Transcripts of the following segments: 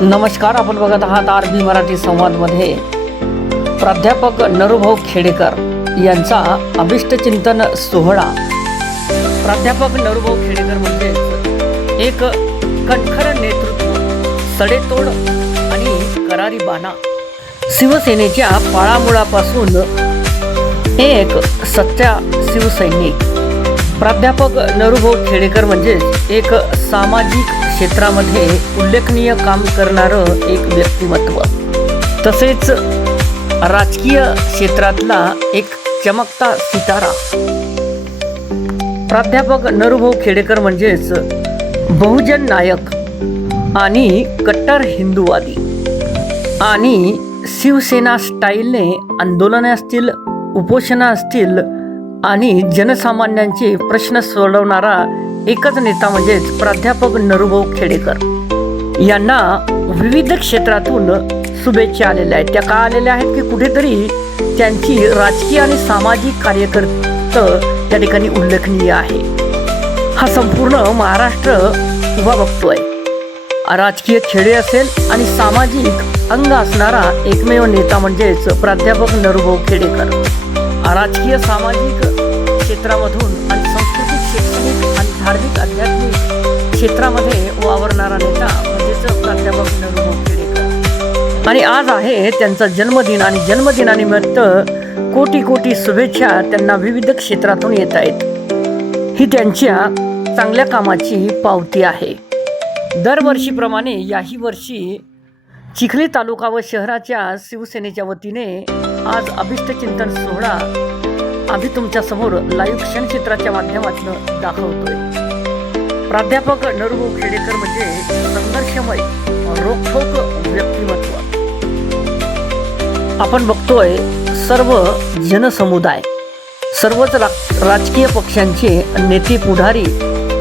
नमस्कार, आपण बघत आहात आरबी मराठी संवादमध्ये प्राध्यापक नरूभाऊ खेडेकर यांचा अभिष्टचिंतन सोहळा। प्राध्यापक नरूभाऊ खेडेकर म्हणजे एक कणखर नेतृत्व, सडेतोड आणि करारी बाणा, शिवसेनेच्या पाळामुळापासून एक सच्चा शिवसैनिक। प्राध्यापक नरूभाऊ खेडेकर म्हणजे एक सामाजिक क्षेत्रामध्ये उल्लेखनीय काम करणारं एक व्यक्तिमत्व, तसेच राजकीय क्षेत्रातला एक चमकता सितारा। प्राध्यापक नरूभाऊ खेडेकर म्हणजेच बहुजन नायक आणि कट्टर हिंदूवादी आणि शिवसेना स्टाईलने आंदोलने असतील, उपोषणं असतील आणि जनसामान्यांचे प्रश्न सोडवणारा एकच नेता म्हणजेच प्राध्यापक नरूभाऊ खेडेकर। यांना विविध क्षेत्रातून शुभेच्छा आलेल्या आहेत। त्या का आलेल्या आहेत की कुठेतरी त्यांची राजकीय आणि सामाजिक कार्यकर्ते त्या ठिकाणी उल्लेखनीय आहे। हा संपूर्ण महाराष्ट्र उभा बघतोय। राजकीय खेडे असेल आणि सामाजिक अंग असणारा एकमेव नेता म्हणजेच प्राध्यापक नरूभाऊ खेडेकर। राजकीय सामाजिक क्षेत्रामधून आणि सांस्कृतिक, शैक्षणिक आणि धार्मिक आध्यात्मिक क्षेत्रामध्ये वावरणारा नेता म्हणजेच प्राध्यापक नरूभाऊ खेडेकर। आणि आज आहे त्यांचा जन्मदिन आणि जन्मदिनानिमित्त कोटी कोटी शुभेच्छा त्यांना विविध क्षेत्रातून येत आहेत। ही त्यांच्या चांगल्या कामाची पावती आहे। दरवर्षीप्रमाणे याही वर्षी चिखली तालुका व शहराच्या शिवसेनेच्या वतीने आज अभिष्टचिंतन सोहळा आम्ही तुमच्या समोर लाईव्ह क्षणचित्राच्या माध्यमातून दाखवतोय। प्राध्यापक नरूभाऊ खेडेकर म्हणजे संघर्षमय रोखोक व्यक्तिमत्व। आपण बघतोय सर्व जनसमुदाय, सर्वच राजकीय पक्षांचे नेते पुढारी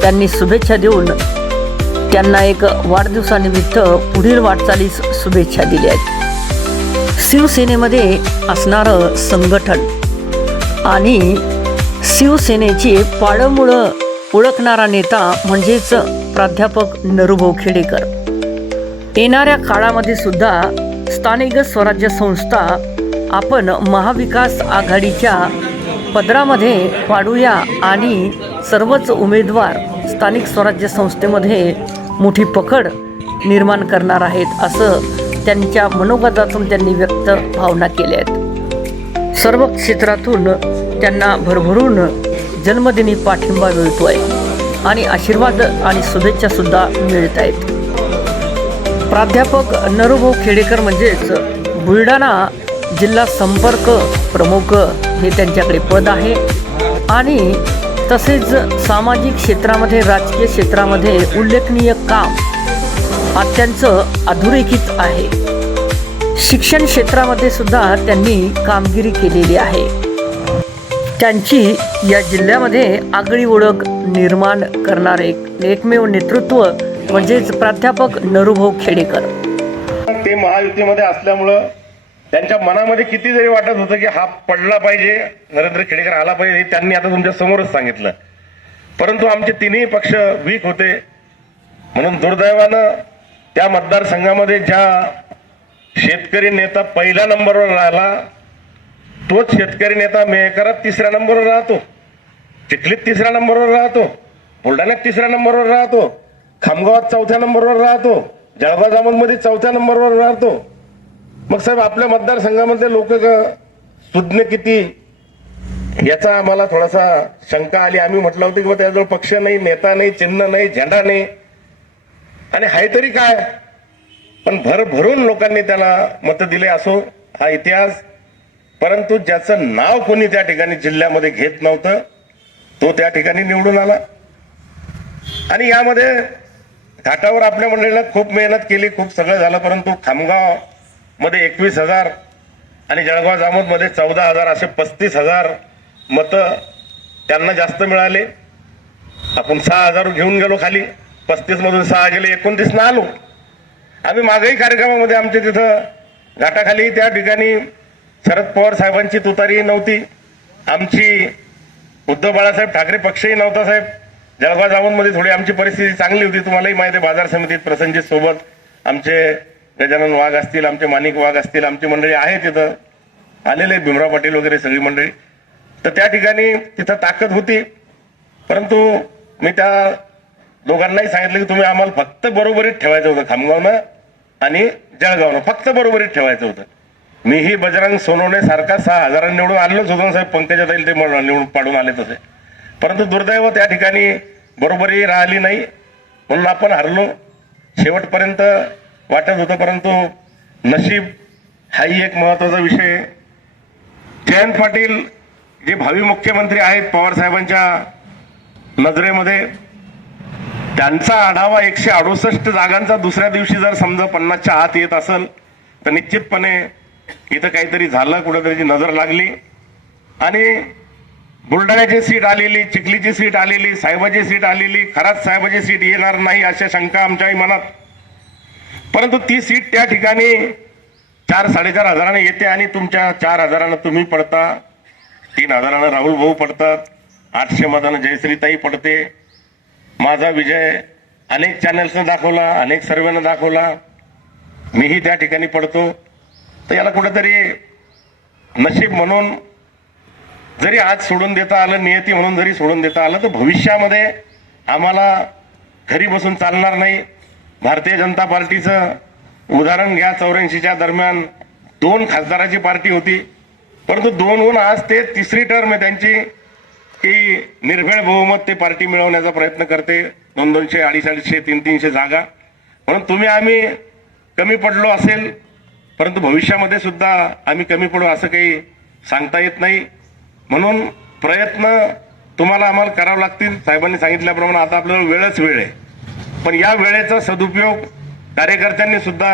त्यांनी शुभेच्छा देऊन त्यांना एक वाढदिवसानिमित्त पुढील वाटचालीस शुभेच्छा दिल्या आहेत। शिवसेनेमध्ये असणारं संघटन आणि शिवसेनेची पाळंमुळं ओळखणारा नेता म्हणजेच प्राध्यापक नरूभाऊ खेडेकर। येणाऱ्या काळामध्ये सुद्धा स्थानिक स्वराज्य संस्था आपण महाविकास आघाडीच्या पदरामध्ये पाडूया आणि सर्वच उमेदवार स्थानिक स्वराज्य संस्थेमध्ये मोठी पकड निर्माण करणार आहेत, असं त्यांच्या मनोगतातून त्यांनी व्यक्त भावना केल्या आहेत। सर्व क्षेत्रातून त्यांना भरभरून जन्मदिनी पाठिंबा मिळतोय आणि आशीर्वाद आणि शुभेच्छा सुद्धा मिळत आहेत। प्राध्यापक नरूभाऊ खेडेकर म्हणजेच बुलढाणा जिल्हा संपर्क प्रमुख हे त्यांच्याकडे पद आहे आणि तसेच सामाजिक क्षेत्रामध्ये, राजकीय क्षेत्रामध्ये उल्लेखनीय काम त्यांचं अधोरेखित आहे। शिक्षण क्षेत्रामध्ये सुद्धा त्यांनी कामगिरी केलेली आहे। त्यांची या जिल्ह्यामध्ये आगळी ओळख निर्माण करणारे एकमेव नेतृत्व म्हणजेच प्राध्यापक नरूभाऊ खेडेकर। ते महायुतीमध्ये असल्यामुळं त्यांच्या मनामध्ये किती जरी वाटत होतं की हा पडला पाहिजे, नरेंद्र खेडेकर आला पाहिजे, हे त्यांनी आता तुमच्या समोरच सांगितलं। परंतु आमचे तिन्ही पक्ष वीक होते म्हणून दुर्दैवानं त्या मतदारसंघामध्ये ज्या शेतकरी नेता पहिल्या नंबरवर राहिला तोच शेतकरी नेता मेहकरात तिसऱ्या नंबरवर राहतो, चिखलीत तिसऱ्या नंबरवर राहतो, बुलढाण्यात तिसऱ्या नंबरवर राहतो, खामगावात चौथ्या नंबरवर राहतो, जळगाव जामोदमध्ये चौथ्या नंबरवर राहतो। मग साहेब आपल्या मतदारसंघामध्ये लोक सुज्ञ किती याचा आम्हाला थोडासा शंका आली। आम्ही म्हटलं होतं की बा त्याजवळ पक्ष नाही, नेता नाही, चिन्ह नाही, झेंडा नाही आणि हाय तरी काय, पण भरभरून लोकांनी त्याला मत दिले असो, हा इतिहास। परंतु ज्याचं नाव कोणी त्या ठिकाणी जिल्ह्यामध्ये घेत नव्हतं तो त्या ठिकाणी निवडून आला। आणि यामध्ये घाटावर आपल्या मंडळीला खूप मेहनत केली, खूप सगळं झालं, परंतु खामगाव मध्ये 21,000 आणि जळगाव जामोदमध्ये 14,000 असे 35,000 मतं त्यांना जास्त मिळाले। आपण 6,000 घेऊन गेलो खाली, 35 मधून 6 गेले, 29 ना आलो। आम्ही मागही कार्यक्रमामध्ये आमच्या तिथं घाटाखाली त्या ठिकाणी शरद पवार साहेबांची तुतारी नव्हती, आमची उद्धव बाळासाहेब ठाकरे पक्षही नव्हता साहेब। जळगाव जामोदमध्ये थोडी आमची परिस्थिती चांगली होती, तुम्हालाही माहिती आहे, बाजार समितीत प्रसंजित सोबत आमचे गजानन वाघ असतील, आमचे माणिक वाघ असतील, आमची मंडळी आहे तिथं आलेले, भीमराव पाटील वगैरे सगळी मंडळी. तर त्या ठिकाणी तिथं ताकद होती. परंतु मी त्या दोघांनाही सांगितलं की तुम्ही आम्हाला फक्त बरोबरीत ठेवायचं होतं, खामगावनं आणि जळगावनं फक्त बरोबरीत ठेवायचं होतं. मीही बजरंग सोनवणे सारखा 6,000 निवडून आलेलोच होतो साहेब, पंकजाताई ते निवडून पाडून आले तसे. परंतु दुर्दैव त्या ठिकाणी बरोबरी राहिली नाही, म्हणून आपण हरलो. शेवटपर्यंत वाटत होतं, परंतु नशीब हाही एक महत्वाचा विषय. जयंत पाटील जे भावी मुख्यमंत्री आहेत पवार साहेबांच्या नजरेमध्ये, त्यांचा आढावा 168 जागांचा दुसऱ्या दिवशी जर समजा 50च्या आत येत असेल तर निश्चितपणे इथं काहीतरी झालं, कुठेतरी नजर लागली. आणि बुलढाण्याची सीट आलेली, चिखलीची सीट आलेली, साहेबाची सीट आलेली, खरात साहेबाची सीट येणार नाही अशा शंका आमच्याही मनात. परंतु ती सीट त्या ठिकाणी 4-4.5 हजाराने येते आणि तुमच्या 4,000 तुम्ही पडता, 3,000 राहुल भाऊ पडतात, 800 मतानं जयश्रीताई पडते. माझा विजय अनेक चॅनल्सनं दाखवला, अनेक सर्वेनं दाखवला, मीही त्या ठिकाणी पडतो. तर याला कुठेतरी नशीब म्हणून जरी आज सोडून देता आलं, नियती म्हणून जरी सोडून देता आलं, तर भविष्यामध्ये आम्हाला घरी बसून चालणार नाही. भारतीय जनता पार्टीचं उदाहरण घ्या. 84च्या दरम्यान 2 खासदाराची पार्टी होती, परंतु 2हून आज ते 3री टर्म आहे त्यांची की निर्भेळ बहुमत ते पार्टी मिळवण्याचा प्रयत्न करते. 200, 250, 300 जागा. म्हणून तुम्ही आम्ही कमी पडलो असेल, परंतु भविष्यामध्ये सुद्धा आम्ही कमी पडू असं काही सांगता येत नाही. म्हणून प्रयत्न तुम्हाला आम्हाला करावे लागतील. साहेबांनी सांगितल्याप्रमाणे आता आपल्याला वेळच वेळ आहे, पण या वेळेचा सदुपयोग कार्यकर्त्यांनी सुद्धा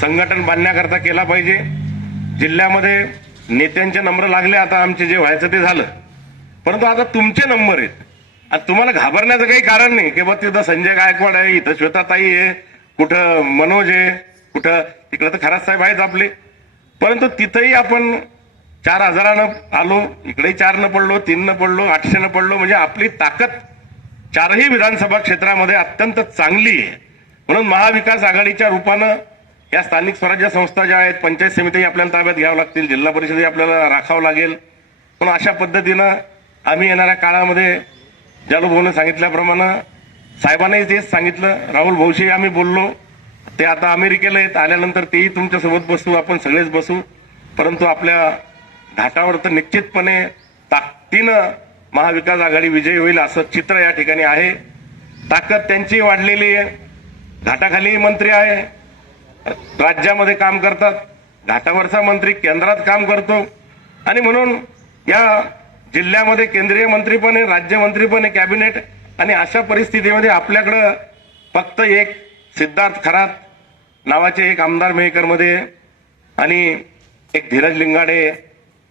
संघटन बांधण्याकरता केला पाहिजे. जिल्ह्यामध्ये नेत्यांचे नंबर लागले, आता आमचे जे व्हायचं ते झालं, परंतु आता तुमचे नंबर आहेत. आता तुम्हाला घाबरण्याचं काही कारण नाही की बा तिथं संजय गायकवाड आहे, इथं श्वेताताई आहे, कुठं मनोज आहे, कुठं तिकडं तर खरात साहेब आहेत आपले. परंतु तिथंही आपण 4,000 आलो, इकडेही 4 पडलो, 3 पडलो, 800 पडलो. म्हणजे आपली ताकद 4ही विधानसभा क्षेत्रामध्ये अत्यंत चांगली आहे. म्हणून महाविकास आघाडीच्या रूपानं या स्थानिक स्वराज्य संस्था ज्या आहेत, पंचायत समिती आपल्याला ताब्यात घ्यावं लागतील, जिल्हा परिषदही आपल्याला राखावं लागेल. पण अशा पद्धतीनं आम्ही येणाऱ्या काळामध्ये जालूभाऊने सांगितल्याप्रमाणे साहेबांनाही तेच सांगितलं, राहुल भाऊशी आम्ही बोललो, ते आता अमेरिकेला आहेत, आल्यानंतर तेही तुमच्यासोबत बसू, आपण सगळेच बसू. परंतु आपल्या घाटावर तर निश्चितपणे ताकदीनं महाविकास आघाडी विजयी होईल असं चित्र या ठिकाणी आहे. ताकद त्यांची वाढलेली आहे. घाटाखाली मंत्री आहे, राज्यामध्ये काम करतात, घाटावरचा मंत्री केंद्रात काम करतो. आणि म्हणून या जिल्ह्यामध्ये केंद्रीय मंत्री पण आहे, राज्यमंत्री पण आहे, कॅबिनेट. आणि अशा परिस्थितीमध्ये आपल्याकडं फक्त एक सिद्धार्थ खरात नावाचे एक आमदार मेहकरमध्ये आणि एक धीरज लिंगाडे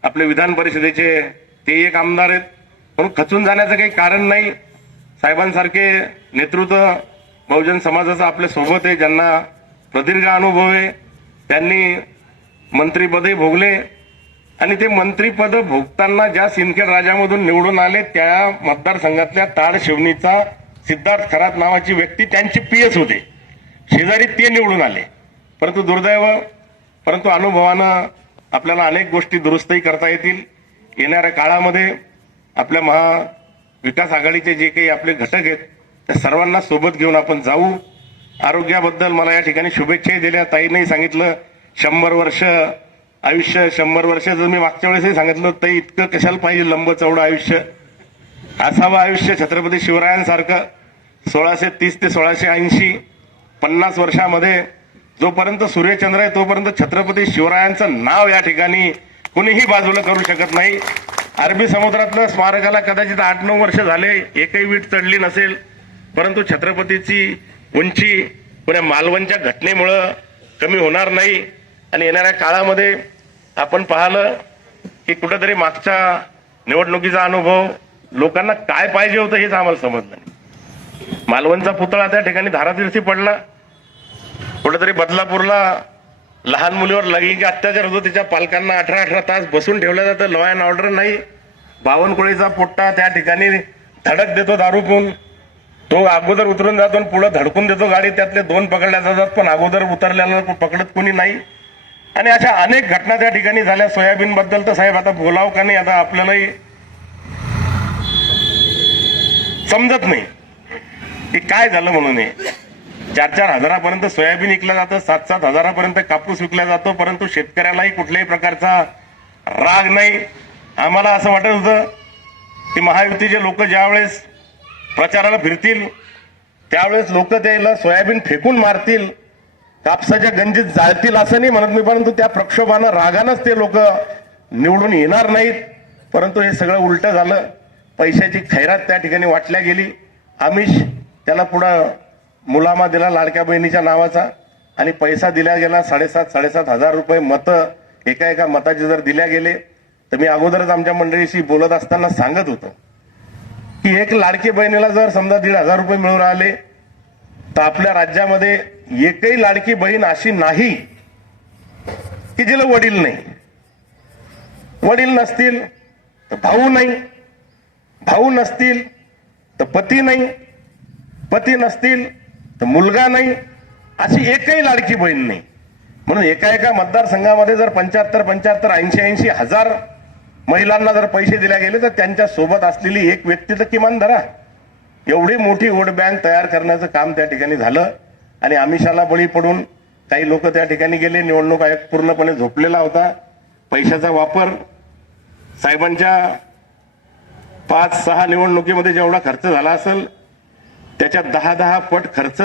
आपले विधान परिषदेचे ते एक आमदार आहेत. म्हणून खचून जाण्याचं काही कारण नाही. साहेबांसारखे नेतृत्व बहुजन समाजाचं आपल्या सोबत आहे, ज्यांना प्रदीर्घ अनुभव आहे. त्यांनी मंत्रीपदही भोगले आणि ते मंत्रीपद भोगताना ज्या सिंदखेड राजामधून निवडून आले त्या मतदारसंघातल्या ताड शिवणीचा सिद्धार्थ खरात नावाची व्यक्ती त्यांची पीएस होते, शेजारी ते निवडून आले. परंतु दुर्दैव, परंतु अनुभवानं आपल्याला अनेक गोष्टी दुरुस्तही करता येतील. येणाऱ्या काळामध्ये आपल्या महाविकास आघाडीचे जे काही आपले घटक आहेत त्या सर्वांना सोबत घेऊन आपण जाऊ. आरोग्याबद्दल मला या ठिकाणी शुभेच्छाही दिल्या. ताईंनी सांगितलं 100 वर्ष आयुष्य, 100 वर्ष जर मी मागच्या वेळेसही सांगितलं तर इतकं कशाला पाहिजे लंब चौडं आयुष्य. असावं आयुष्य छत्रपती शिवरायांसारखं. 1630 ते 1680 50 वर्षामध्ये जोपर्यंत सूर्यचंद्र आहे तोपर्यंत छत्रपती शिवरायांचं नाव या ठिकाणी कुणीही बाजूला करू शकत नाही. अरबी समुद्रातलं स्मारकाला कदाचित 8-9 वर्ष झाले, एकही वीट चढली नसेल, परंतु छत्रपतीची उंची पुण्या मालवणच्या घटनेमुळं कमी होणार नाही. आणि येणाऱ्या काळामध्ये आपण पाहिलं की कुठेतरी मागच्या निवडणुकीचा अनुभव लोकांना काय पाहिजे होतं हेच आम्हाला समजलं नाही. मालवणचा पुतळा त्या ठिकाणी धारातीर्थी पडला. कुठेतरी बदलापूरला लहान मुलीवर लैंगिक अत्याचार होतो, तिच्या पालकांना 18 तास बसून ठेवलं जातं, लॉ अँड ऑर्डर नाही. बावनकुळीचा पोट्टा त्या ठिकाणी धडक देतो दारू पिऊन. तो अगोदर उतरून जातो आणि पुढे धडकून देतो गाडी, त्यातले 2 पकडल्या जातात, पण अगोदर उतरल्याला पकडत कोणी नाही. आणि अशा अनेक घटना त्या ठिकाणी झाल्या. सोयाबीन बद्दल तर साहेब आता बोलावं का नाही, आता आपल्यालाही समजत नाही की काय झालं म्हणून. 4-4 हजारापर्यंत सोयाबीन विकलं जातं, 7-7 हजारापर्यंत कापूस विकला जातो, परंतु शेतकऱ्यालाही कुठल्याही प्रकारचा राग नाही. आम्हाला असं वाटत होतं की महायुतीचे लोक ज्यावेळेस प्रचाराला फिरतील त्यावेळेस लोक त्याला सोयाबीन फेकून मारतील, कापसाच्या गंजीत जाळतील असं नाही म्हणत मी, परंतु त्या प्रक्षोभानं रागानंच ते लोक निवडून येणार नाहीत. परंतु हे सगळं उलटं झालं. पैशाची खैरात त्या ठिकाणी वाटल्या गेली. आमिष त्याला पुढं मुलामा दिला लाडक्या बहिणीच्या नावाचा आणि पैसा दिला गेला. 7,500 हजार रुपये मतं एका मताचे जर दिल्या गेले तर मी अगोदरच आमच्या मंडळीशी बोलत असताना सांगत होतो की एक लाडकी बहिणीला जर समजा 1,500 रुपये मिळू राहिले तर आपल्या राज्यामध्ये एकही लाडकी बहीण अशी नाही की जिला वडील नाही. वडील नसतील तर भाऊ नाही, भाऊ नसतील तर पती नाही, पती नसतील तर मुलगा नाही, अशी एकही लाडकी बहीण नाही. म्हणून एका मतदारसंघामध्ये जर 75 80 हजार महिलांना जर पैसे दिले गेले तर त्यांच्या सोबत असलेली एक व्यक्ती तर किमान धरा. एवढी मोठी वोट बँक तयार करण्याचं काम त्या ठिकाणी झालं आणि आमिषाला बळी पडून काही लोक त्या ठिकाणी गेले. निवडणूक आयोग पूर्णपणे झोपलेला होता. पैशाचा वापर साहेबांच्या 5-6 निवडणुकीमध्ये जेवढा खर्च झाला असेल त्याच्यात 10-10 पट खर्च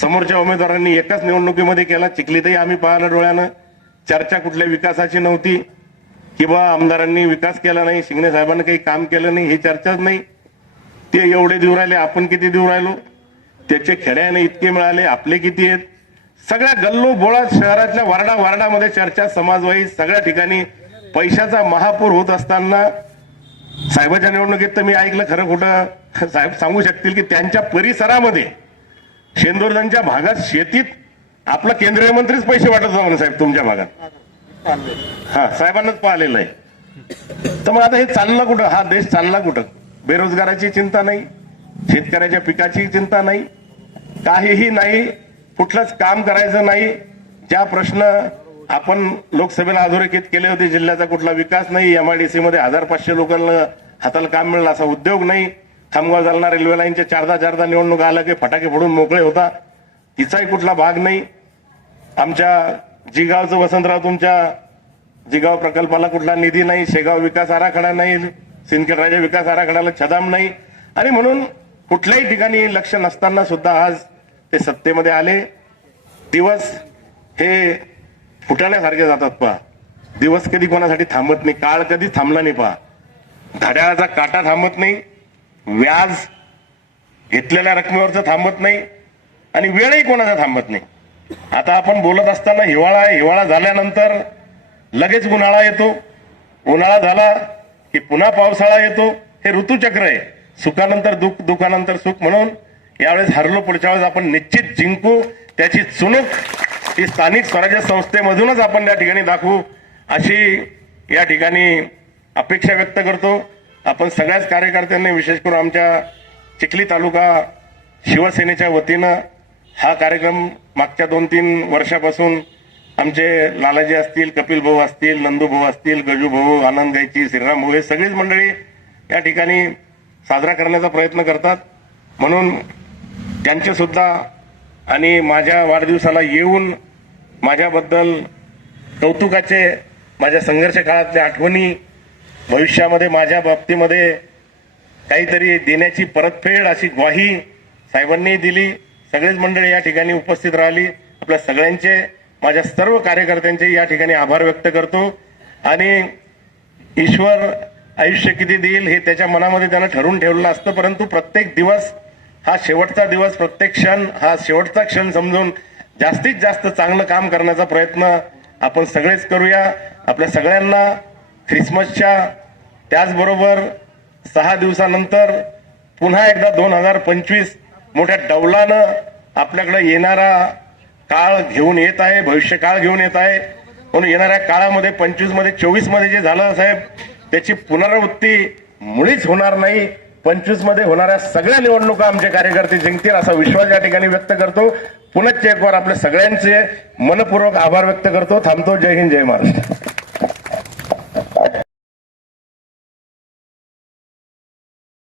समोरच्या उमेदवारांनी एकाच निवडणुकीमध्ये केला. चिखलीतही आम्ही पाहिलं डोळ्यानं. चर्चा कुठल्या विकासाची नव्हती किंवा आमदारांनी विकास केला नाही, शिंगणे साहेबांनी काही काम केलं नाही, ही चर्चाच नाही. ते एवढे देऊ राहिले, आपण किती देऊ राहिलो, त्याचे खेड्याने इतके मिळाले, आपले किती आहेत. सगळ्या गल्लो बोळात शहरातल्या वार्डामध्ये चर्चा समाजवाही सगळ्या ठिकाणी पैशाचा महापूर होत असताना साहेबाच्या निवडणुकीत तर मी ऐकलं, खरं खोटं साहेब सांगू शकतील की त्यांच्या परिसरामध्ये शेंदुर्ल्यांच्या भागात शेतीत आपला केंद्रीय मंत्रीच पैसे वाटत होता म्हणून साहेब तुमच्या भागात. हा, साहेबांनाच पाहिलेलं आहे. तर मग आता हे चाललं कुठं, हा देश चालला कुठं? बेरोजगाराची चिंता नाही, शेतकऱ्याच्या पिकाची चिंता नाही, काहीही नाही, कुठलंच काम करायचं नाही. ज्या प्रश्न आपण लोकसभेला अधोरेखित केले होते, जिल्ह्याचा कुठला विकास नाही, MIDC मध्ये 1500 लोकांना हाताला काम मिळेल असा उद्योग नाही, खामगाव जालना रेल्वे लाईनचे 4दा निवडणूक आलं की फटाके फोडून मोकळे होता, तिचाही कुठला भाग नाही. आमच्या जिगावचं वसंतराव, तुमच्या जिगाव प्रकल्पाला कुठला निधी नाही, शेगाव विकास आराखडा नाही, सिंदखेडराजा विकास आराखड्याला छदाम नाही. आणि म्हणून कुठल्याही ठिकाणी लक्ष नसताना सुद्धा आज ते सत्तेमध्ये आले. दिवस हे फुटाण्यासारखे जातात पहा. दिवस कधी कोणासाठी थांबत नाही, काळ कधी थांबला नाही पहा. घड्याळाचा काटा थांबत नाही, व्याज घेतलेल्या रकमेवरचं थांबत नाही आणि वेळही कोणाचा थांबत नाही. आता आपण बोलत असताना हिवाळा झाल्यानंतर लगेच उन्हाळा येतो, उन्हाळा झाला की पुन्हा पावसाळा येतो. हे ऋतुचक्र आहे. सुखानंतर दुःख, दुःखानंतर सुख. म्हणून यावेळेस हरलो, पुढच्या वेळेस आपण निश्चित जिंकू. त्याची चुणूक ही स्थानिक स्वराज्य संस्थेमधूनच आपण त्या ठिकाणी दाखवू अशी या ठिकाणी अपेक्षा व्यक्त करतो. आपण सगळ्याच कार्यकर्त्यांनी, विशेष करून आमच्या चिखली तालुका शिवसेनेच्या वतीनं हा कार्यक्रम मागच्या 2-3 वर्षापासून आमचे लालाजी असतील, कपिल भाऊ असतील, नंदू भाऊ असतील, गजू भाऊ, आनंद गायची, श्रीराम भाऊ, हे सगळीच मंडळी या ठिकाणी साजरा करण्याचा प्रयत्न करतात. म्हणून त्यांचे सुद्धा आणि माझ्या वाढदिवसाला येऊन माझ्याबद्दल कौतुकाचे, माझ्या संघर्ष काळातल्या आठवणी, भविष्यामध्ये माझ्या बाबतीमध्ये काहीतरी देण्याची परतफेड अशी ग्वाही साहेबांनी दिली. सगळेच मंडळी या ठिकाणी उपस्थित राहिली. आपल्या सगळ्यांचे, माझ्या सर्व कार्यकर्त्यांचे या ठिकाणी आभार व्यक्त करतो. आणि ईश्वर आयुष्य किती देईल हे त्याच्या मनामध्ये त्यानं ठरवून ठेवलेलं असतं, परंतु प्रत्येक दिवस हा शेवटचा दिवस, प्रत्येक क्षण हा शेवटचा क्षण समजून जास्तीत जास्त चांगलं काम करण्याचा प्रयत्न आपण सगळेच करूया. आपल्या सगळ्यांना ख्रिसमसच्या, त्याचबरोबर 6 दिवसानंतर पुन्हा एकदा 2025 मोठ्या डौलानं आपल्याकडे येणारा काळ घेऊन येत आहे, भविष्य काळ घेऊन येत आहे. म्हणून येणाऱ्या काळामध्ये 25 मध्ये 24 मध्ये जे झालं साहेब, त्याची पुनरावृत्ती मुळीच होणार नाही. 25 मध्ये होणाऱ्या सगळ्या निवडणुका आमचे कार्यकर्ते जिंकतील असा विश्वास या ठिकाणी व्यक्त करतो. पुनश्च एक वार आपल्या सगळ्यांचे मनपूर्वक आभार व्यक्त करतो. थांबतो. जय हिंद, जय महाराष्ट्र.